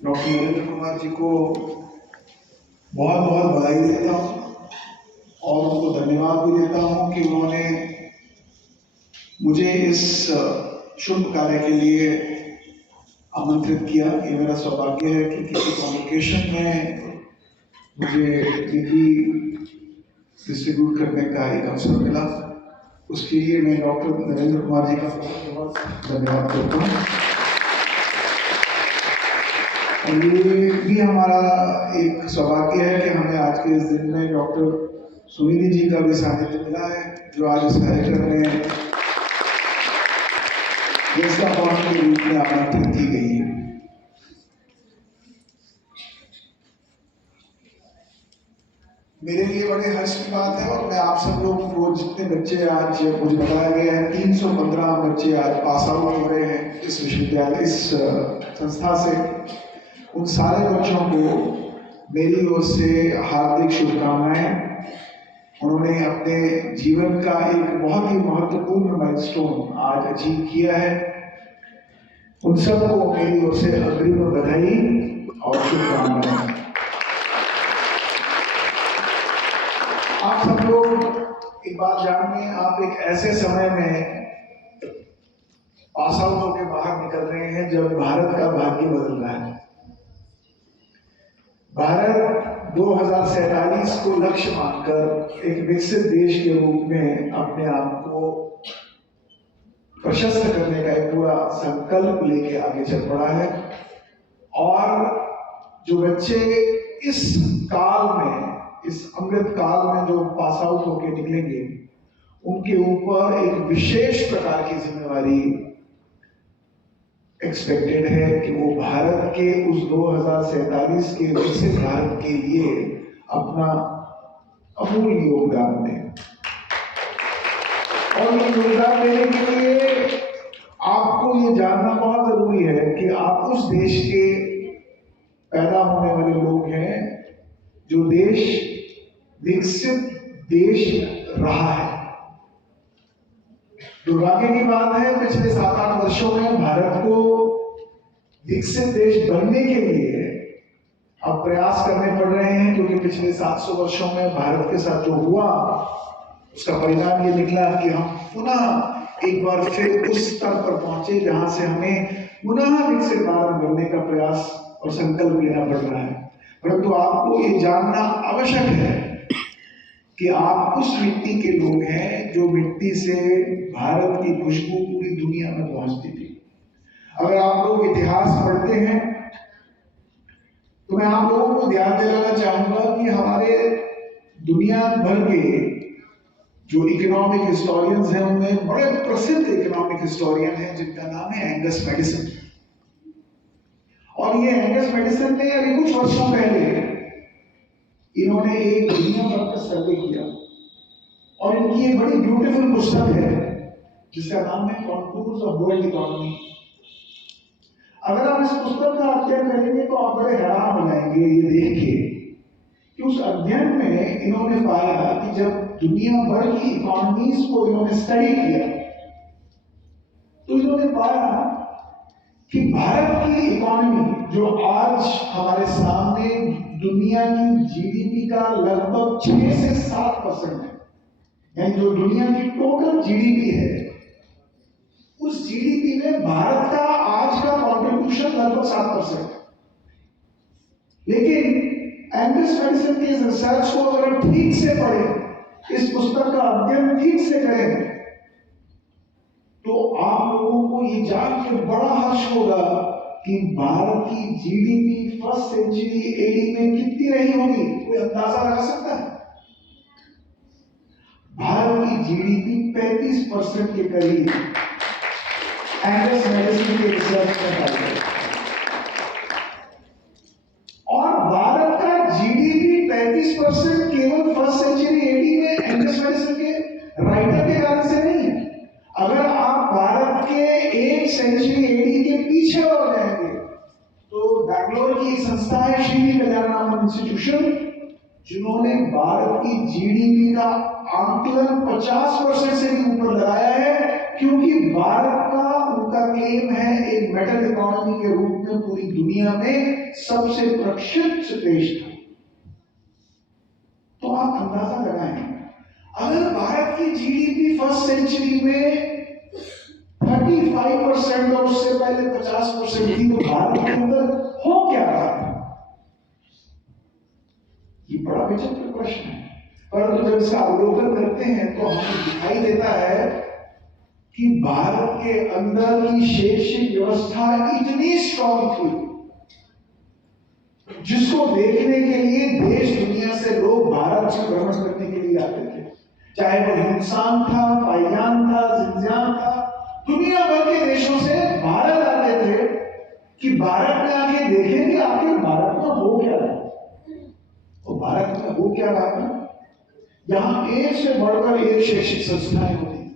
Doctor Narendra Kumar ji को बहुत बहुत बधाई देता हूँ और उनको धन्यवाद भी देता हूँ कि उन्होंने मुझे इस शुभ कार्य के लिए आमंत्रित किया। ये मेरा सौभाग्य है कि किसी कॉन्वोकेशन में मुझे डिग्री डिस्ट्रीब्यूट करने का एक अवसर मिला। उसके लिए मैं डॉक्टर नरेंद्र कुमार जी का बहुत बहुत धन्यवाद करता हूँ। और ये भी हमारा एक सौभाग्य है कि हमें आज के इस दिन में डॉक्टर सुनीति जी का भी सानिध्य मिला है, जो आज इस कार्यक्रम में गेस्ट ऑफ ऑनर के रूप में आमंत्रित की गई है। मेरे लिए बड़े हर्ष की बात है और मैं आप सब लोग को, जितने बच्चे आज मुझे बताया गया है 315 बच्चे आज पास आउट हो रहे हैं इस विश्वविद्यालय, इस संस्था से, उन सारे बच्चों को मेरी ओर से हार्दिक शुभकामनाएं। उन्होंने अपने जीवन का एक बहुत ही महत्वपूर्ण माइलस्टोन आज अचीव किया है। उन सबको मेरी ओर से अग्रिम बधाई और शुभकामनाएं। आप सब लोग एक बात जानिए, आप एक ऐसे समय में पास आउट होकर बाहर निकल रहे हैं जब भारत का भाग्य बदल रहा है। भारत 2047 को लक्ष्य मानकर एक विकसित देश के रूप में अपने आप को प्रशस्त करने का एक पूरा संकल्प लेके आगे चल पड़ा है। और जो बच्चे इस काल में, इस अमृत काल में जो पास आउट होके निकलेंगे, उनके ऊपर एक विशेष प्रकार की जिम्मेवारी एक्सपेक्टेड है कि वो भारत के उस 2047 के विकसित भारत के लिए अपना अमूल्य योगदान दें। और ये योगदान देने के लिए आपको ये जानना बहुत जरूरी है कि आप उस देश के पैदा होने वाले लोग हैं जो देश विकसित देश रहा है। दुर्भाग्य की बात है, पिछले 7-8 वर्षों में भारत को विकसित देश बनने के लिए अब प्रयास करने पड़ रहे हैं, क्योंकि पिछले 700 वर्षों में भारत के साथ जो हुआ उसका परिणाम ये निकला कि हम पुनः एक बार फिर उस स्तर पर पहुंचे जहां से हमें पुनः विकसित भारत बनने का प्रयास और संकल्प लेना पड़ रहा है। परंतु आपको ये जानना आवश्यक है कि आप उस मिट्टी के लोग हैं जो मिट्टी से भारत की खुशबू पूरी दुनिया में पहुंचती थी। अगर आप लोग इतिहास पढ़ते हैं तो मैं आप लोगों को ध्यान दिलाना चाहूंगा कि हमारे दुनिया भर के जो इकोनॉमिक हिस्टोरियंस हैं, उनमें बड़े प्रसिद्ध इकोनॉमिक हिस्टोरियन हैं जिनका नाम है एंगस मैडिसन। और ये एंगस मैडिसन ने अभी कुछ वर्षों पहले इन्होंने एक दुनिया भर का सर्वे किया और इनकी एक बड़ी ब्यूटीफुल पुस्तक है जिसका नाम है कॉन्टूर्स ऑफ वर्ल्ड इकोनॉमी। अगर आप इस पुस्तक का अध्ययन करेंगे तो आप बड़े हैरान हो जाएंगे ये देख के कि उस अध्ययन में इन्होंने पाया कि जब दुनिया भर की इकोनॉमीज को इन्होंने स्टडी किया तो इन्होंने पाया कि भारत की इकोनॉमी जो आज हमारे सामने दुनिया की जीडीपी का लगभग 6 से 7% है, यानी जो दुनिया की टोटल जीडीपी है, उस जीडीपी में भारत का आज का कंट्रीब्यूशन लगभग 7% है। लेकिन एंगस मैडिसन के इस रिसर्च को अगर हम ठीक से पढ़ें, इस पुस्तक का अध्ययन ठीक से करें, तो आप लोगों को ये जान के बड़ा हर्ष होगा कि भारत की जीडीपी फर्स्ट सेंचुरी एडी में कितनी रही होगी। कोई अंदाजा लगा सकता है? भारत की जीडीपी 35% के करीब एंगस मैडिसन के रिसर्च में पाई गई। और भारत का जीडीपी 35% केवल फर्स्ट सेंचुरी एडी में एंगस मैडिसन के राइटर के कारण से नहीं है। अगर आप भारत के एक सेंचुरी एडी के पीछे बढ़ जाएंगे तो बैंगलोर की एक संस्था है श्री कल्याण इंस्टीट्यूशन, जिन्होंने भारत की जीडीपी का आंकलन 50% से भी ऊपर लगाया है क्योंकि भारत का उनका क्लेम है एक मेटल इकोनॉमी के रूप में पूरी दुनिया में सबसे प्रक्षिप्त देश था। तो आप अंदाजा लगाएं, अगर भारत की जीडीपी फर्स्ट सेंचुरी में 35% और उससे पहले 50% थी, तो भारत के अंदर हो क्या रहा था? ये बड़ा विचित्र प्रश्न है। परंतु जब इसका अवलोकन करते हैं तो हमें दिखाई देता है कि भारत के अंदर की शैक्षिक व्यवस्था इतनी स्ट्रॉन्ग थी जिसको देखने के लिए देश दुनिया से लोग भारत में भ्रमण करने के लिए आते थे। चाहे वो हिंदुस्तान था, फाइयान था, जिंजियांग था, दुनिया भर के देशों से भारत आते थे कि भारत में आके देखें कि आखिर भारत में हो क्या रहा है। तो भारत में हो क्या रहा है? यहाँ एक से बढ़कर एक शैक्षिक संस्थाएं होती हैं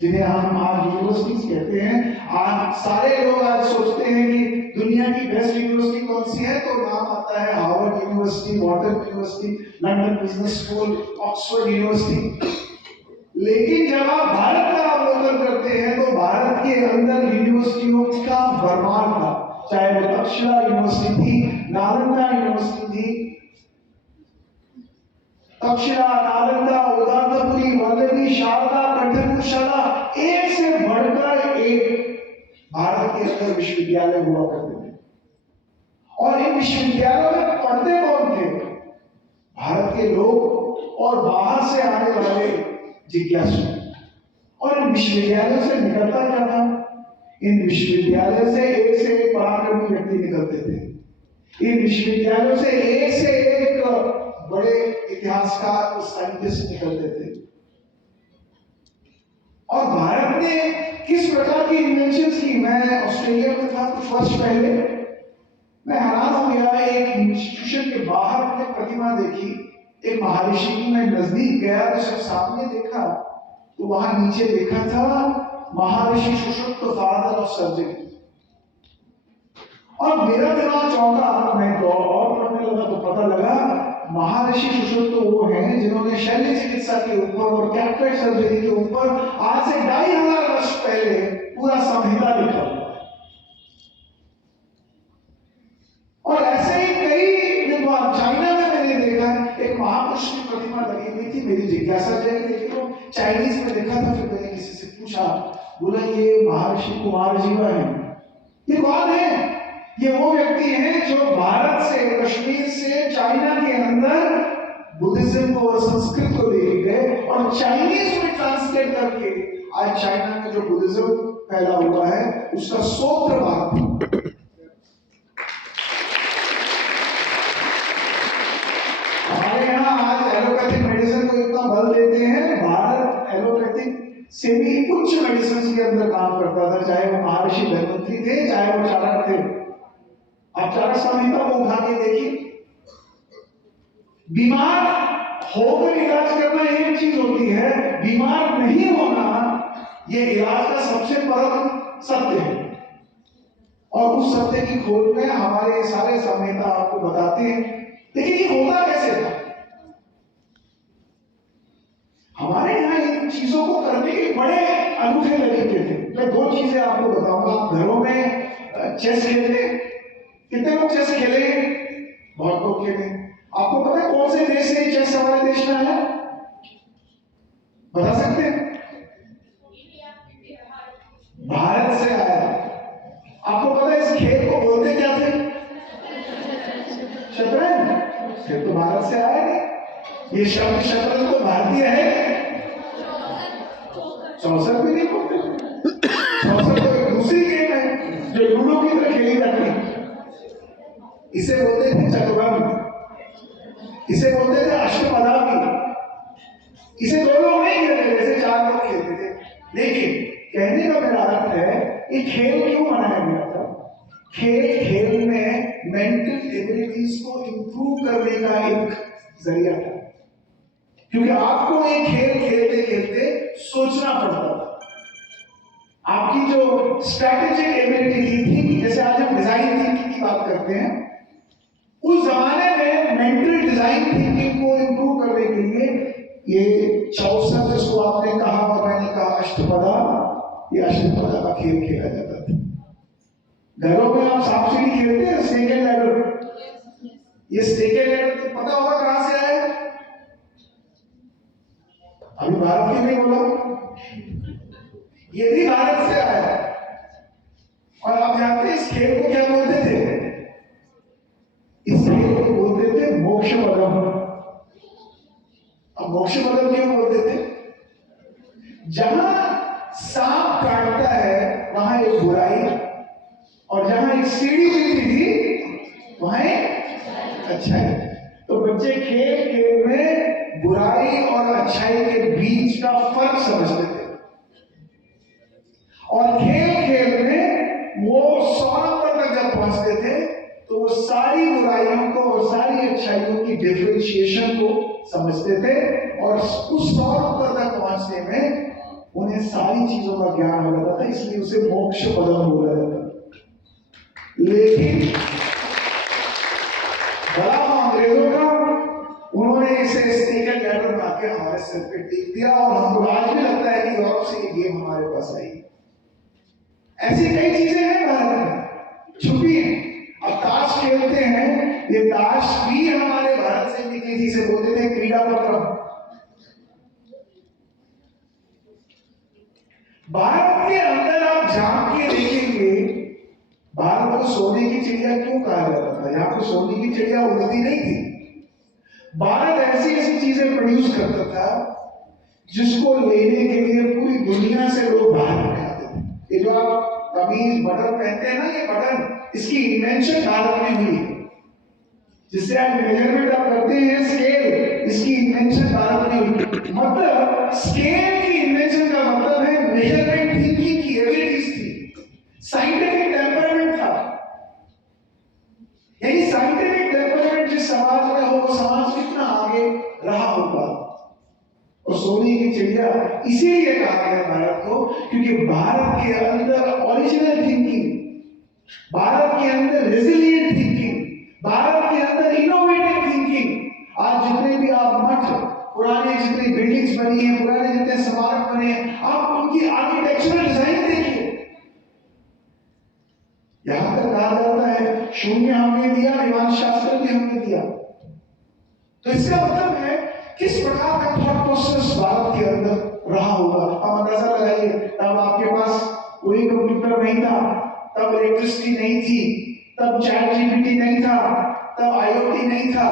जिन्हें हम आज यूनिवर्सिटीज कहते हैं। आज सारे लोग आज सोचते हैं कि दुनिया की बेस्ट यूनिवर्सिटी कौन सी है, तो नाम आता है Harvard university, Wharton university, London business school, Oxford university. लेकिन जब आप भारत का अवलोकन करते हैं तो भारत के अंदर यूनिवर्सिटियों का भरमार था। चाहे वो तक्षशिला यूनिवर्सिटी थी, नालंदा यूनिवर्सिटी थी, तक्षशिला, नालंदा, उदारपुरी, वल्लभी, शारदा, कठिनशाला, एक से बढ़कर एक भारत के अंदर विश्वविद्यालय हुआ करते थे। और इन विश्वविद्यालयों में पढ़ते कौन थे? भारत के लोग और बाहर से आने वाले जिज्ञासु। और इन विश्वविद्यालयों से निकलता क्या था? इन विश्वविद्यालयों से एक पराक्रमी व्यक्ति निकलते थे। इन विश्वविद्यालयों से एक बड़े इतिहासकार और साइंटिस्ट निकलते थे। और भारत ने किस प्रकार की इन्वेंशंस की? मैं ऑस्ट्रेलिया में था कुछ वर्ष पहले, मैं हैरान हो गया। एक इंस्टीट्यूशन के बाहर मैंने प्रतिमा देखी, एक महर्षि की। मैं नजदीक गया तो जब सामने देखा तो वहां नीचे लिखा था महर्षि सुश्रुत, फादर ऑफ सर्जरी। और मेरा दिमाग चौंका। मैं और पढ़ने लगा तो पता लगा महर्षि सुश्रुत तो वो हैं जिन्होंने शल्य चिकित्सा के ऊपर और कैटरेक्ट सर्जरी के ऊपर आज से 2500 वर्ष पहले पूरा संहिता लिखा हुआ है। और ऐसे ही कई विद्वान, चाइना में मैंने देखा एक महापुरुष की प्रतिमा लगी हुई थी। मेरी जिज्ञासा जगी, लेकिन वो चाइनीज में देखा था। फिर मैंने किसी से पूछा, बोला ये महर्षि कुमार जीवा है। ये कौन है? ये वो व्यक्ति हैं जो भारत से, कश्मीर से चाइना के अंदर बुद्धिज्म को और संस्कृत को लेके गए और चाइनीज में ट्रांसलेट करके आज चाइना में जो बुद्धिज्म फैला हुआ है उसका सूत्रपात। हमारे यहाँ आज एलोपैथिक मेडिसिन को इतना बल देते हैं। भारत एलोपैथिक से भी उच्च मेडिसिन के अंदर काम करता था, चाहे वो महर्षि धन्वंतरी थे, चाहे वो चाणक्य थे। आप चाणक्य संहिता को उठा के देखिए। बीमार होकर इलाज करना एक चीज होती है, बीमार नहीं होना ये इलाज का सबसे परम सत्य है। और उस सत्य की खोज में हमारे सारे संहिता आपको बताते हैं। लेकिन ये होता कैसे था? हमारे यहाँ इन चीजों को करने के बड़े अनूठे तरीके थे। मैं दो चीजें आपको बताऊंगा। आप घरों में चेस खेलते हैं? कितने लोग चेस खेले? बहुत लोग खेले। आपको पता है कौन से देश से चेस हमारे देश में आया? बता सकते हैं? भारत से आया। आपको पता है इस खेल को बोलते क्या थे? शतरंज। खेल तो भारत से आया नहीं। ये शब्द शतरंज तो भारतीय है। चौसर भी नहीं बोलते। चौसर तो एक दूसरी गेम है जो लूडो की तरह खेली जाती है। इसे बोलते थे चतुरंग, इसे बोलते थे अष्टपदार्की। इसे दो लोग नहीं खेलते थे, इसे चार लोग खेलते थे। लेकिन कहने का मेरा अर्थ है ये खेल क्यों बनाया गया था? खेल में मेंटल एबिलिटीज को इंप्रूव करने का एक जरिया था। क्योंकि आपको एक खेल खेलते खेलते सोचना पड़ता था। आपकी जो स्ट्रैटेजिक एबिलिटी थी, जैसे आज हम डिजाइन थिंकिंग की बात करते हैं, उस जमाने में मेंटल डिजाइन थिंकिंग को इंप्रूव करने के लिए ये 64 जिसको आपने कहा और मैंने कहा अष्टपदा, ये अष्टपदा का खेल खेला जाता था। घरों में आप सांप सीढ़ी खेलते हैं, स्नेक एंड लैडर। ये स्नेक एंड लैडर तो पता होगा कहां से आया है? अभी भारत के नहीं बोला, ये भी भारत से आया है। और आप जानते हैं इस खेल को क्या बोलते थे? इस खेल को बोलते थे मोक्ष पदम। अब मोक्ष पदम क्यों बोलते थे? जहां सांप काटता है वहां एक बुराई, और जहां एक सीढ़ी मिलती थी वहां एक अच्छाई। तो बच्चे खेल खेल में बुराई और अच्छाई के बीच का फर्क समझते थे, और खेल खेल में वो 100 नंबर तक जब पहुंचते थे तो वो सारी बुराइयों को और सारी अच्छाइयों की डिफरेंशिएशन को समझते थे, और उस 100 नंबर तक पहुंचने में उन्हें सारी चीजों का ज्ञान हो जाता था, इसलिए उसे मोक्ष पदम बोला जाता था। लेकिन बड़ा अंग्रेजों का, उन्होंने इसे स्नेक एंड लैडर बना के हमारे सिर पे टिक दिया, और हमको आज भी लगता है कि यूरोप से ये गेम हमारे पास आई। ऐसी कई चीजें हैं भारत में छुपी हैं। अब ताश खेलते हैं, ये ताश भी हमारे भारत से निकली थी, इसे बोलते थे क्रीड़ा पत्रम। भारत के अंदर आप झांक के देखेंगे, भारत को सोने की चिड़िया क्यों कहा जाता था? यहाँ पे सोने की चिड़िया उड़ती नहीं थी। भारत ऐसी ऐसी चीजें प्रोड्यूस करता था जिसको लेने के लिए पूरी दुनिया से लोग बाहर में आते थे। ये जो आप कमीज बटन पहनते हैं ना, ये बटन, इसकी इन्वेंशन भारत में हुई। जिससे आप मेजरमेंट आप करते हैं स्केल, इसकी इन्वेंशन भारत में हुई। मतलब स्केल की इन्वेंशन का मतलब है मेजरमेंट थिंकिंग की एबिलिटीज थी, साइंटिफिक टेम्परामेंट था। यानी साइंटिफिक टेम्परामेंट जिस समाज में हो, वो समाज कितना आगे रहा होगा। और सोने की चिड़िया इसीलिए कहा गया भारत को, क्योंकि भारत के अंदर ओरिजिनल थिंकिंग, भारत के अंदर रेजिलिएंट थिंकिंग, भारत के अंदर इनोवेटिव थिंकिंग। आज जितने भी आप मठ, पुराने जितनी बिल्डिंग्स बनी हैं, पुराने जितने स्मारक बने हैं, आप उनकी आर्किटेक्चरल डिजाइन देखिए। यहां तक कहा जाता है शून्य हमने दिया, विमान शास्त्र भी हमने दिया। तो इसका मतलब है किस प्रकार का थॉट प्रोसेस भारत के अंदर रहा होगा। अब अंदाजा लगाइए, तब आपके पास कोई कंप्यूटर नहीं था, तब इलेक्ट्रिसिटी नहीं थी, तब चैट जीपीटी नहीं था, तब आईओटी नहीं था,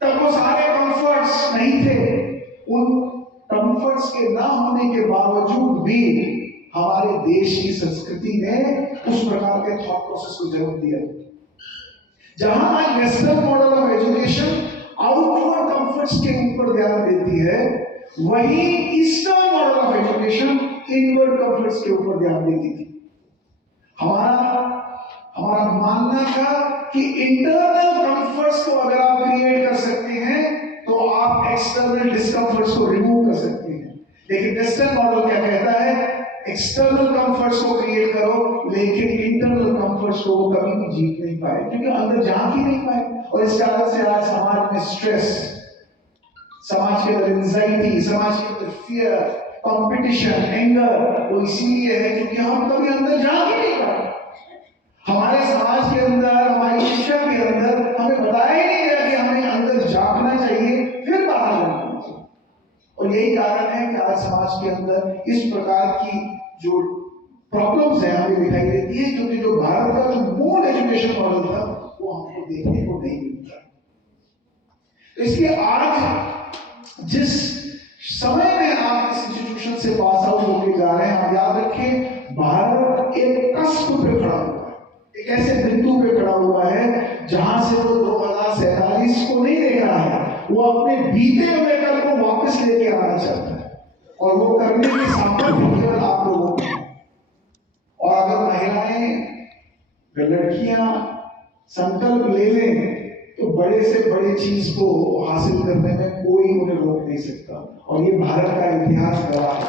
तब वो सारे कंफर्ट्स नहीं थे। उन कंफर्ट्स के ना होने के बावजूद भी हमारे देश की संस्कृति ने उस प्रकार के थॉट प्रोसेस को जन्म दिया। जहां आज western model of education outward comforts के ऊपर ध्यान देती है, वहीं eastern model of education inward comforts के ऊपर ध्यान देती थी। हमारा मानना था कि इंटरनल कंफर्ट्स को अगर आप क्रिएट कर सकते हैं तो आप एक्सटर्नल डिस्कंफर्ट्स को रिमूव कर सकते हैं। लेकिन वेस्टर्न मॉडल क्या कहता है? एक्सटर्नल कंफर्ट्स को क्रिएट करो, लेकिन इंटरनल कंफर्ट्स को वो कभी भी जीत नहीं पाए, क्योंकि अंदर झांक ही नहीं पाए। और इस कारण से आज समाज में स्ट्रेस, समाज के अंदर एंजाइटी, समाज के अंदर फियर, कंपटीशन, एंगर, वो इसीलिए है क्योंकि हम कभी अंदर झांक ही नहीं पाए। हमारे समाज के अंदर, हमारी शिक्षा के अंदर हमें बताया ही नहीं गया कि हमें अंदर झांकना चाहिए, फिर बाहर जाना चाहिए। और यही कारण है कि आज समाज के अंदर इस प्रकार की जो प्रॉब्लम्स है हमें दिखाई देती है, क्योंकि जो भारत का जो मूल एजुकेशन मॉडल था वो हमको देखने को नहीं मिलता। तो इसलिए आज जिस समय में आप इस इंस्टीट्यूशन से पास आउट होकर जा रहे हैं, आप याद रखें भारत एक कस्प पे खड़ा हुआ है, एक ऐसे बिंदु पे खड़ा हुआ है जहां से वो 2047 को नहीं देख रहा है, वो अपने बीते हुए कल को वापस लेके आना चाहता है। और वो करने की सामर्थ्य केवल आप लोगों को। और अगर महिलाएं, लड़कियां संकल्प ले लें तो बड़े से बड़ी चीज को हासिल करने में कोई उन्हें रोक नहीं सकता। और ये भारत का इतिहास गवाह है।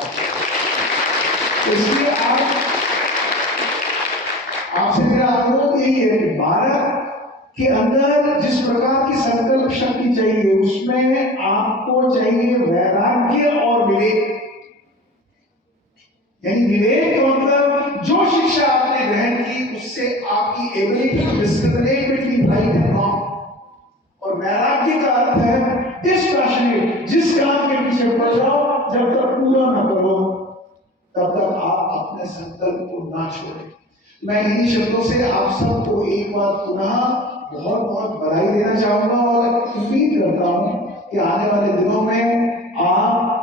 इसलिए आपसे मेरा अनुरोध यही है कि भारत के अंदर जिस प्रकार की संकल्प शक्ति चाहिए, उसमें आपको चाहिए वैराग्य और विवेक। यानी विवेक का मतलब जो शिक्षा आपने ग्रहण की उससे आपकी ability to discriminate between right and wrong, और वैराग्य का अर्थ है डिस्पैशनेट, जिस काम के पीछे पड़ जाओ जब तक पूरा न करो तब तक आप अपने संकल्प को ना छोड़ें। मैं इन्हीं शब्दों से आप सबको एक बार पुनः बहुत बहुत बधाई देना चाहूंगा और उम्मीद करता हूं कि आने वाले दिनों में आप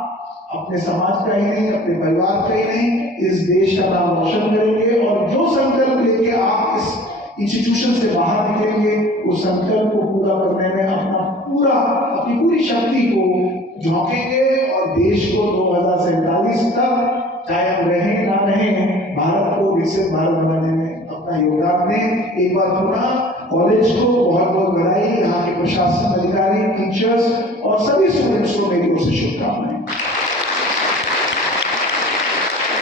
अपने समाज का ही नहीं, अपने परिवार का ही नहीं, इस देश का नाम रोशन करेंगे, और जो संकल्प लेके आप इस इंस्टीट्यूशन से बाहर निकलेंगे उस संकल्प को पूरा करने में अपनी पूरी शक्ति को झोंकेंगे, और देश को 2047 तक चाहे हम रहें ना रहें, भारत को विकसित भारत बनाने में अपना योगदान दें। एक बार पुनः कॉलेज को बहुत बहुत बधाई, यहाँ के प्रशासन अधिकारी, टीचर्स और सभी स्टूडेंट्स को मेरी ओर से शुभकामनाएं।